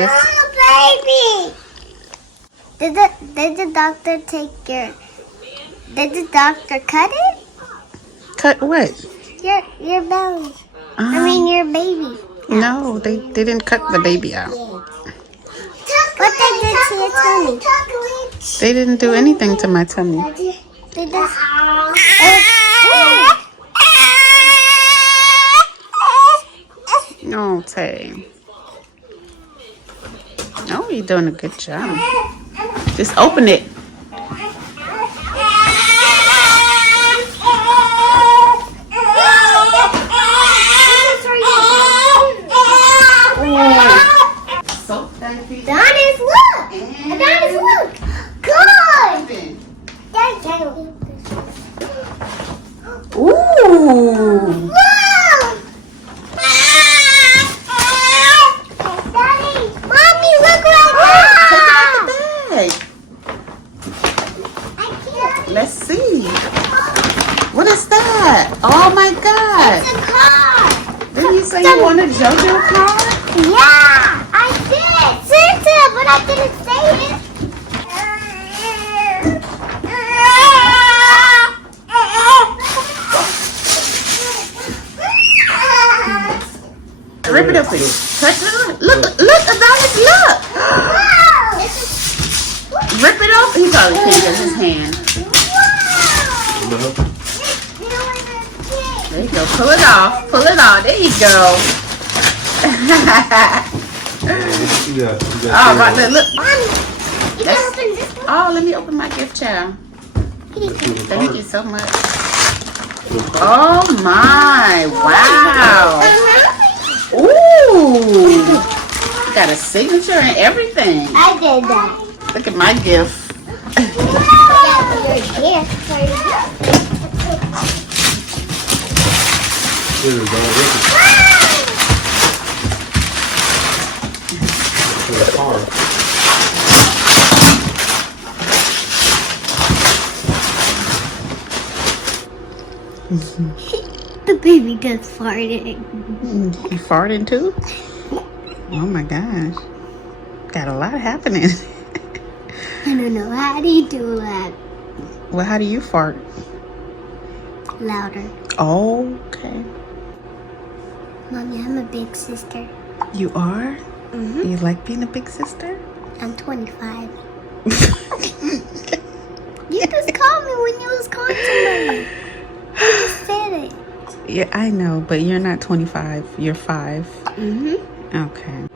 kiss. Oh, baby. Did the doctor take your? Did the doctor cut it? Cut what? Your belly. I mean your baby. No, they didn't cut the baby out. What they did to your tummy? They didn't do anything to my tummy. They just. No, Tay. Oh, you're doing a good job. Just open it. Adonis, look! Adonis, look! Good! Ooh! Daddy, Mommy, look right Hey, let's see. What is that? Oh my God! It's a car! Didn't you say you wanted JoJo car? Yeah, I did! Santa, but I didn't say it! Rip it open. Touch it. Look, Adonis, look. Rip it open. He probably can't get his hand. There you go. Pull it off. Pull it off. There you go. Oh, right there. Look. Oh, let me open my gift, child. Thank you so much. Oh my! Wow! Ooh! Got a signature and everything. I did that. Look at my gift. The baby does farting. You farting too? Oh my gosh. Got a lot happening. I don't know. How do you do that? Well, how do you fart? Louder. Okay. Mommy, I'm a big sister. You are? Mm-hmm. You like being a big sister? I'm 25. You just called me when you was calling somebody. You just said it. Yeah, I know, but you're not 25. You're 5. Mm-hmm. Okay.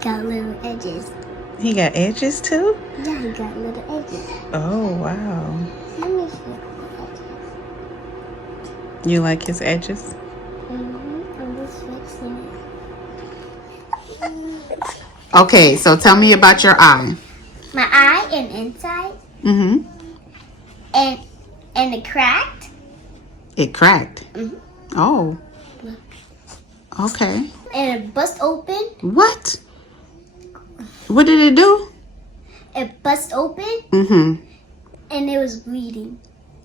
Got little edges. He got edges too? Yeah, he got little edges. Oh, wow. Let me see the edges. You like his edges? Mm-hmm. I'm just fixing it. Okay, so tell me about your eye. My eye and inside. Mm-hmm. And it cracked. It cracked? Mm-hmm. Oh. Look. Okay. And it bust open. What? What did it do? It bust open. Mm-hmm. And it was bleeding.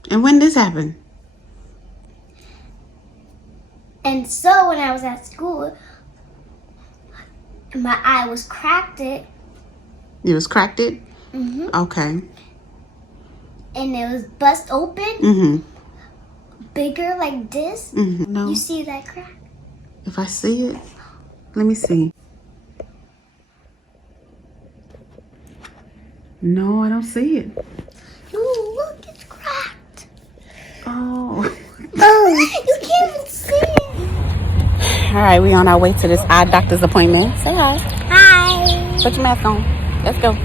And when this happened? And so when I was at school, my eye was cracked. It. It was cracked it? Mm-hmm. Okay. And it was bust open. Mm-hmm. Bigger like this. Mm-hmm. No. You see that crack? If I see it, let me see. No, I don't see it. Ooh, look, it's cracked. Oh. Oh, you can't even see it. All right, we on our way to this eye doctor's appointment. Say hi. Hi. Put your mask on. Let's go.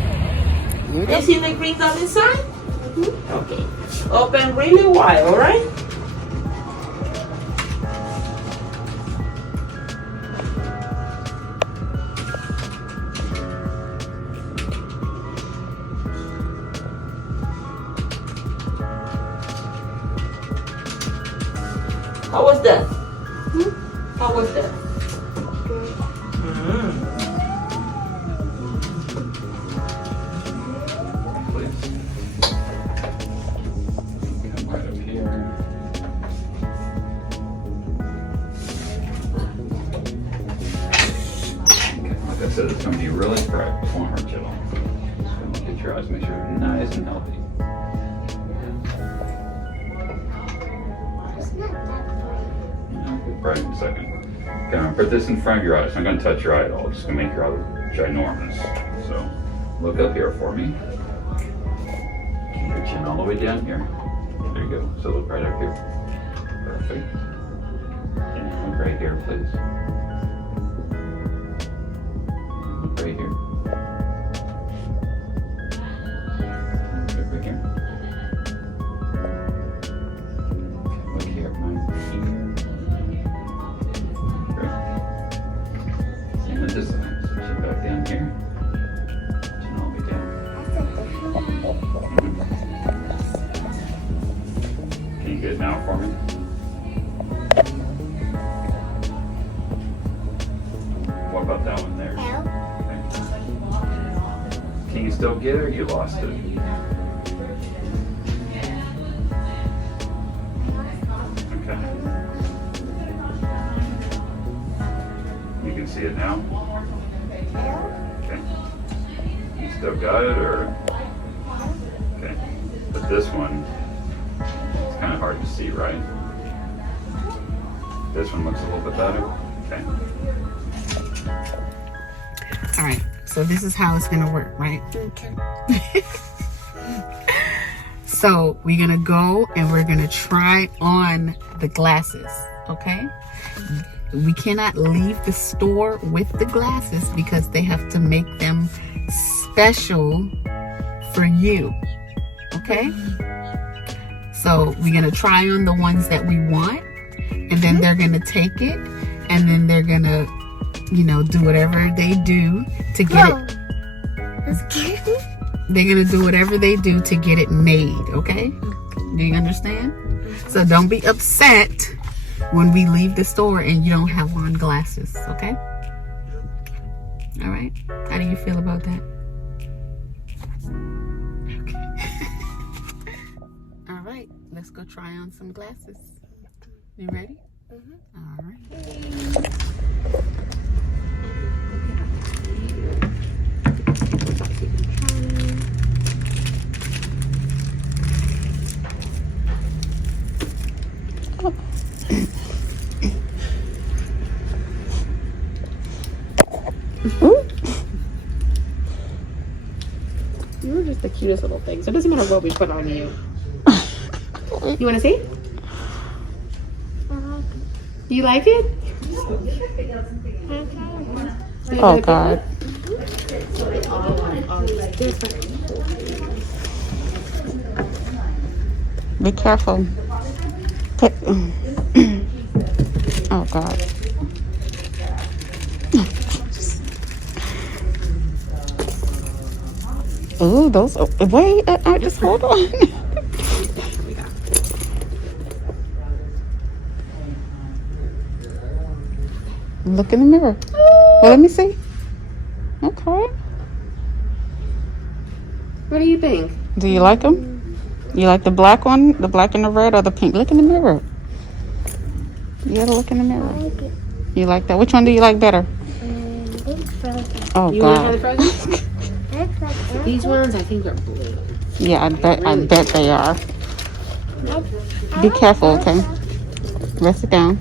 You see the green on inside? Okay. Open really wide, all right? How was that? How was that? said, it's going to be really bright. It won't hurt you at all. Just going to look at your eyes, make sure they're nice and healthy. It's not that bright. I'll get bright in a second. Okay, I'm going to put this in front of your eyes. I'm not going to touch your eye at all. Just going to make your eye ginormous. So look up here for me. Keep your chin all the way down here. There you go. So look right up here. Perfect. And look right here, please. Look right here. Look right here. Look here, right here. Great. Same with this side. So chin back down here. Chin all the way down. That's a different one. Can you get it now for me? What about that one there? L. Okay. Can you still get it or you lost it? Okay. You can see it now? L. Okay. You still got it or? Okay. But this one, it's kind of hard to see, right? This one looks a little bit better? Okay. All right, so this is how it's gonna work, right? Okay. So we're gonna go and we're gonna try on the glasses, okay? We cannot leave the store with the glasses because they have to make them special for you, okay? So we're gonna try on the ones that we want, and then they're gonna take it, and then they're gonna, you know, do whatever they do to get it. They're gonna do whatever they do to get it made, okay? Do you understand? So don't be upset when we leave the store and you don't have on glasses, okay? All right? How do you feel about that? Okay. All right, let's go try on some glasses. You ready? All right. You're just the cutest little thing. So it doesn't matter what we put on you. You want to see? You like it? Oh, God. Be careful. Oh, God. Ooh, those. Wait, just hold on. Look in the mirror. Well, let me see. Okay. What do you think? Do you like them? You like the black one, the black and the red, or the pink? Look in the mirror. You gotta look in the mirror. You like that? Which one do you like better? Oh, You want to God. have the frozen? These ones, I think, are blue. Yeah, I bet they are. Be careful, okay? Rest it down.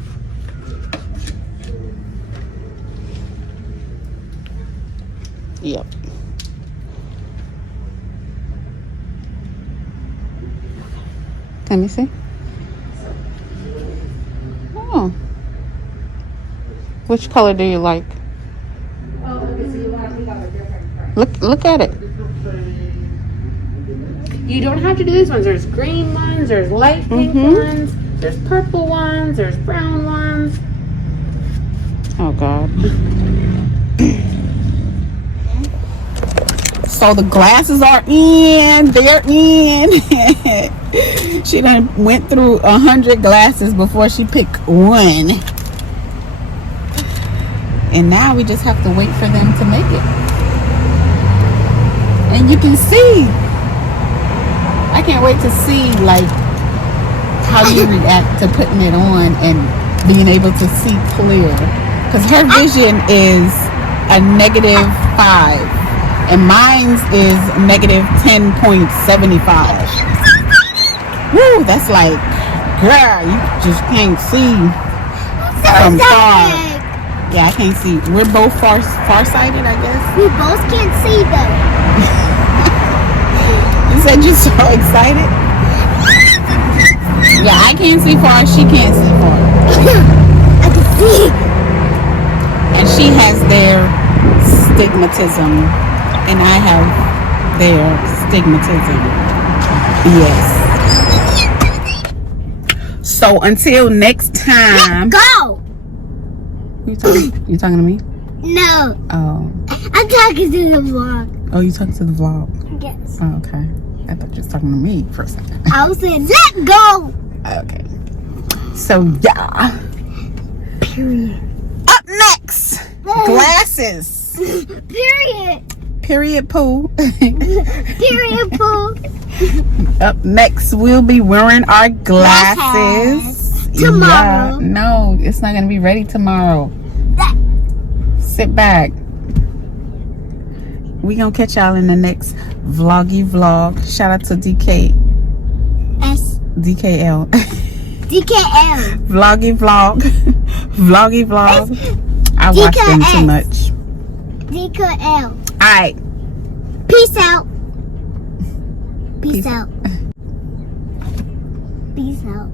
Yep. Let me see. Oh. Which color do you like? Look at it. You don't have to do these ones. There's green ones, there's light pink ones, there's purple ones, there's brown ones. Oh, God. So the glasses are in. They're in. She done went through 100 glasses before she picked one. And now we just have to wait for them to make it. And you can see. I can't wait to see, like, how you react to putting it on and being able to see clear. Because her vision is a -5, and mine's is -10.75. Woo, that's like, girl, you just can't see from far. Yeah, I can't see. We're both farsighted, I guess. We both can't see though. You said you're so excited. Yeah, I can't see far. She can't see far. I can see. And she has their stigmatism, and I have their stigmatism. Yes. So until next time. Go. You talking to me? No. Oh. I'm talking to the vlog. Oh, you talking to the vlog? Yes. Oh, okay. I thought you were talking to me for a second. I was saying, let go. Okay. So yeah. Period. Up next, glasses. Period. Period. Poo. Period. Poo. Up next, we'll be wearing our glasses tomorrow. Yeah. No, it's not gonna be ready tomorrow. Sit back. We gonna catch y'all in the next vloggy vlog. Shout out to DKL. Vloggy vlog. Vloggy vlog. I watch them too much. DKL. Alright. Peace out. Peace out. Peace out.